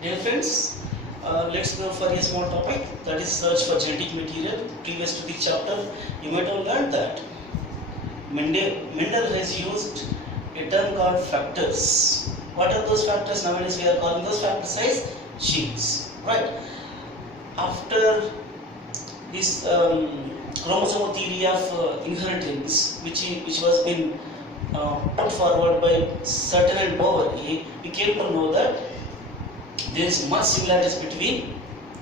Dear friends, let's go for a small topic, that is search for genetic material. Previous to this chapter, you might have learned that Mendel has used a term called factors. What are those factors? Nowadays we are calling those factors as genes, right? After this chromosome theory of inheritance, which was been put forward by Sutton and Boveri, we came to know that there is much similarities between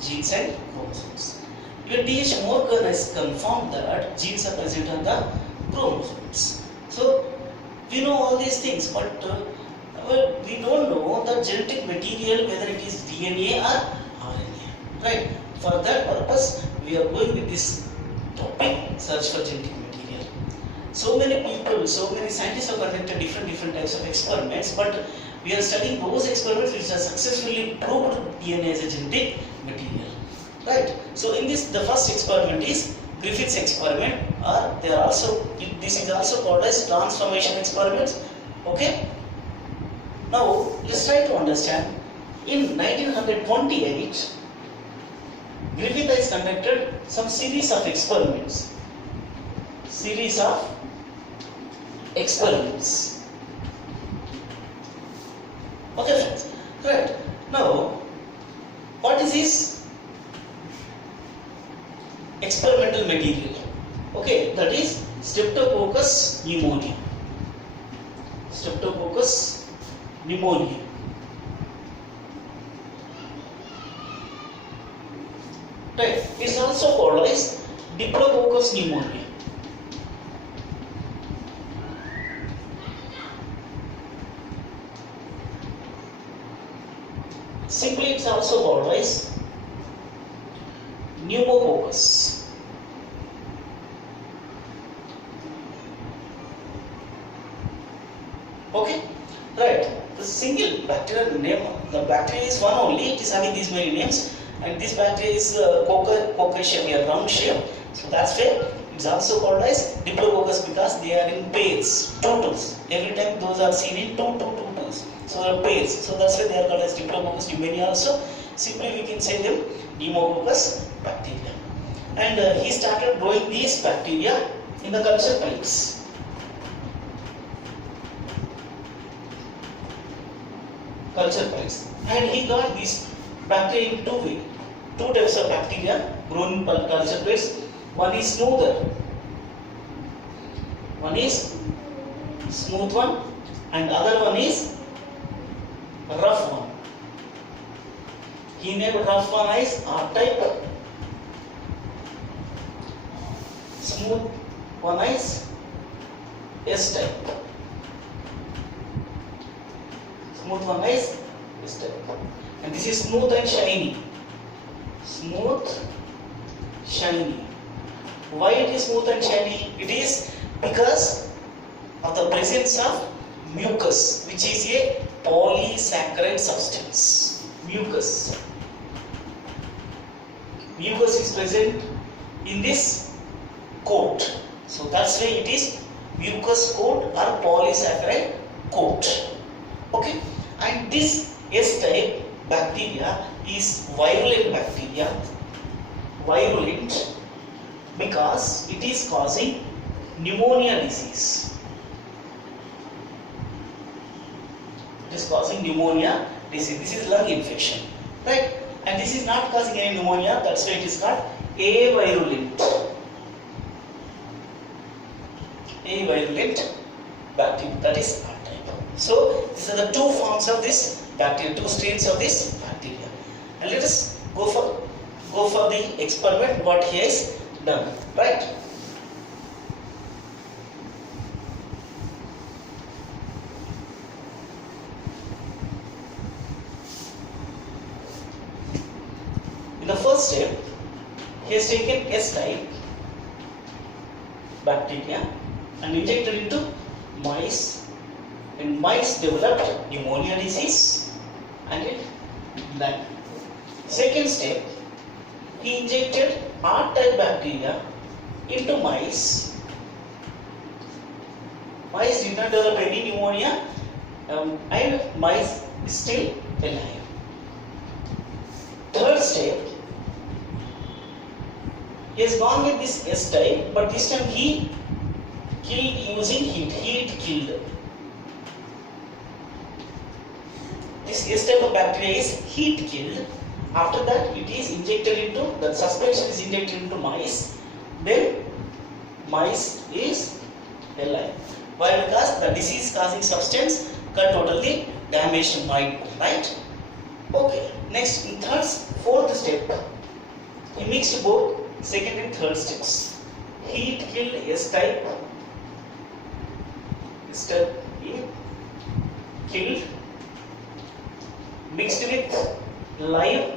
genes and chromosomes. Even D.H. Morgan has confirmed that genes are present on the chromosomes. So we know all these things, but we don't know the genetic material, whether it is DNA or RNA. Right? For that purpose, we are going with this topic, search for genetic material. So many people, so many scientists have conducted different types of experiments, but we are studying those experiments which have successfully proved DNA as a genetic material. Right? So in this, the first experiment is Griffith's experiment, or they are also, this is also called as transformation experiments. Okay? Now let's try to understand. In 1928, Griffith has conducted some series of experiments. Okay friends, right. Now, what is this experimental material? Okay, that is Streptococcus pneumoniae. Streptococcus pneumoniae. Right, it's also called as Diplococcus pneumoniae. Simply, it's also called as pneumococcus. Okay, right. The single bacterial name, the bacteria is one only. It is having these many names, and this bacteria is coccidia, round shape. So that's why it's also called as Diplococcus, because they are in pairs, two. Every time those are seen in two. So they are pairs. So that's why they are called as Diplococcus pneumoniae also. Simply we can say them pneumococcus bacteria. And he started growing these bacteria in the culture plates. And he got these bacteria in two types of bacteria grown in culture plates. One is smoother. One is smooth one, and other one is rough one. He named rough one as R type, smooth one as S type. Smooth one is S type. And this is smooth and shiny. Smooth, shiny. Why it is smooth and shiny? It is because of the presence of mucus, which is a polysaccharide substance. Mucus is present in this coat. So that's why it is mucus coat or polysaccharide coat. Okay, and this S-type bacteria is virulent bacteria. Virulent because it is causing pneumonia disease. It is causing pneumonia disease. This is lung infection, right? And this is not causing any pneumonia. That's why it is called avirulent. Avirulent bacteria. That is R type. So these are the two forms of this bacteria, two strains of this bacteria. And let us go for the experiment what he has done, right? In the first step, he has taken S-type bacteria and injected into mice, and mice developed pneumonia disease and it died. Second step, he injected R-type bacteria into mice. Mice did not develop any pneumonia and mice is still alive. Third step, he has gone with this S type, but this time he killed using heat. Heat killed. This S type of bacteria is heat killed. After that, it is injected into, the suspension is injected into mice. Then mice is alive. Why? Because the disease causing substance got totally damaged mite, right? Okay. Next, in fourth step, he mixed both second and third steps. Heat killed S type. S type he killed, mixed with live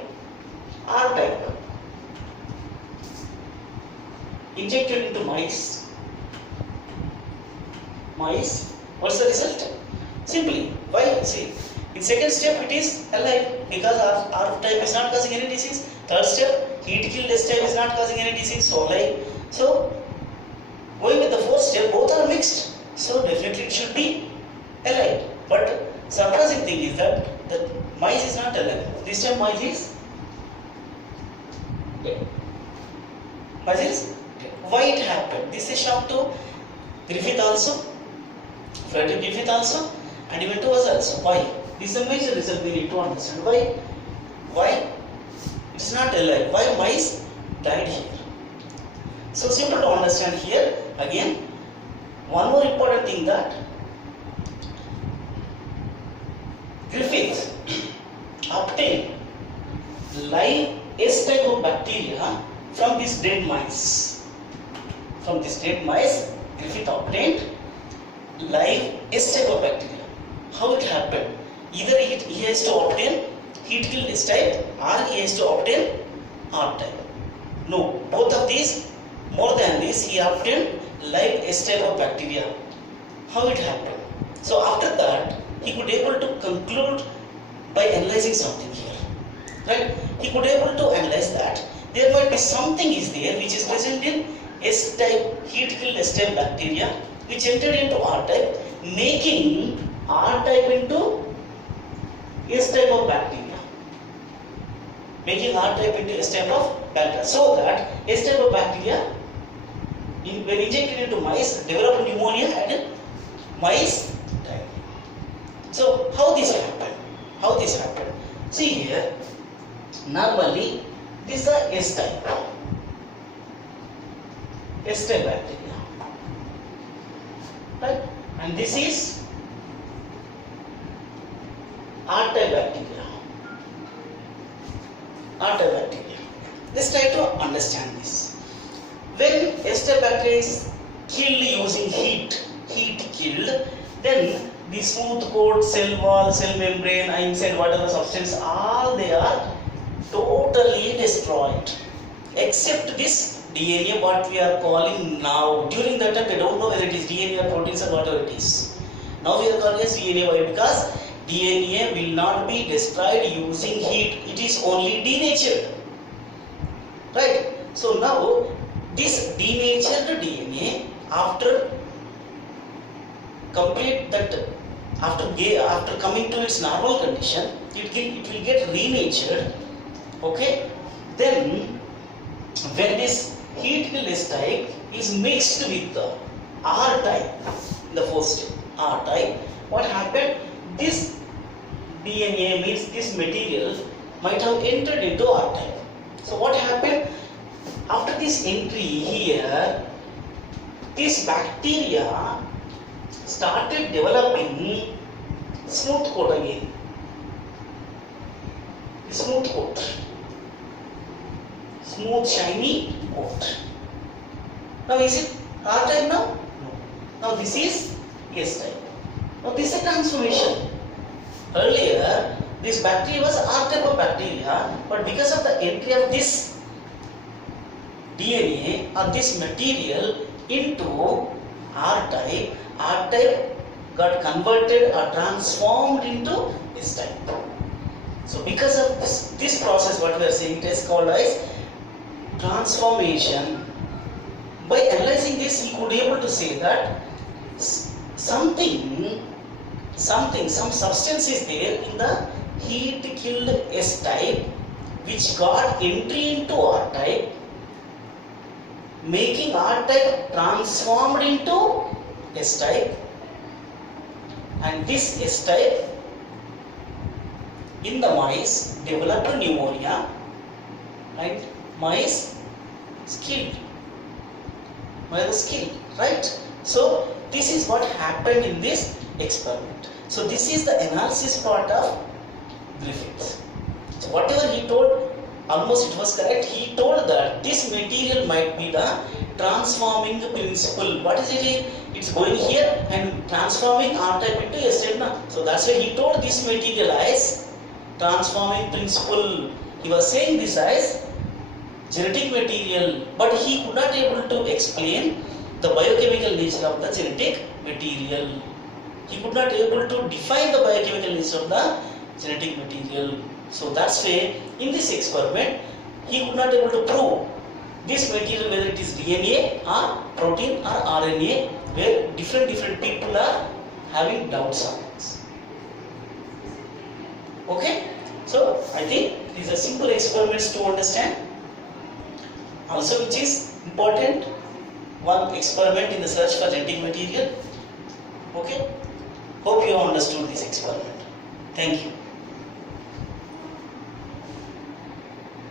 R type, injected into mice. What's the result? Simply, why? See, in second step it is alive because R type is not causing any disease. Third step, heat killed S type is not causing any disease, so alive. So, going with the fourth step, both are mixed. So, definitely it should be alive. But surprising thing is that the mice is not alive. This time mice is dead. Mice is dead. Why it happened? This is shock to Griffith also, Frederick Griffith also, and even to us also. Why? This is a major result we need to understand. Why? It's not alive. Why mice died here? So simple to understand here. Again, one more important thing that Griffith obtained live S type of bacteria from these dead mice. From these dead mice, Griffith obtained live S type of bacteria. How it happened? Either he has to obtain heat killed S type or he has to obtain R type. No, both of these, more than this, he obtained live S type of bacteria. How it happened? So after that, he could able to conclude by analyzing something here. Right? He could able to analyze that there might be something is there which is present in S type, heat killed S type bacteria, which entered into R type, making R type into S type of bacteria. Making R type into S type of bacteria. So that S type of bacteria, when injected into mice, developed pneumonia and mice died. So how this happened? How this happened? See here, normally this is the S type. S type bacteria. Right? And this is R type bacteria. R type bacteria. Let's try to understand this. When S type bacteria is killed using heat killed, then the smooth coat, cell wall, cell membrane, inside whatever substance, all they are totally destroyed. Except this DNA, what we are calling now. During that time, they don't know whether it is DNA or proteins or whatever it is. Now we are calling as DNA. Why? Because DNA will not be destroyed using heat. It is only denatured. Right? So now, this denatured DNA, after complete that, after coming to its normal condition, it will get renatured. Okay? Then, when this heat killed S type is mixed with the R type, the first R type, what happened? This DNA means this material might have entered into R type. So what happened? After this entry here, this bacteria started developing smooth coat again. Smooth coat. Smooth, shiny coat. Now is it R type now? No. Now this is S type. Now this is a transformation. Earlier, this bacteria was R type of bacteria, but because of the entry of this DNA or this material into R type got converted or transformed into S type. So because of this process, what we are saying, it is called as transformation. By analyzing this, he could be able to say that some substance is there in the heat killed S type, which got entry into R type, making R type transformed into S type, and this S type in the mice developed pneumonia and mice killed. Right? So this is what happened in this experiment. So this is the analysis part of Griffith. So whatever he told, almost it was correct. He told that this material might be the transforming principle. What is it? It's going here and transforming R type into S type. So that's why he told this material as transforming principle. He was saying this as genetic material, but he could not able to explain the biochemical nature of the genetic material. He could not able to define the biochemical nature of the genetic material. So that's why in this experiment he could not able to prove this material whether it is DNA or protein or RNA, where different people are having doubts on it. Okay, so I think these are simple experiments to understand. Also, which is important, one experiment in the search for genetic material. Okay, hope you have understood this experiment. Thank you.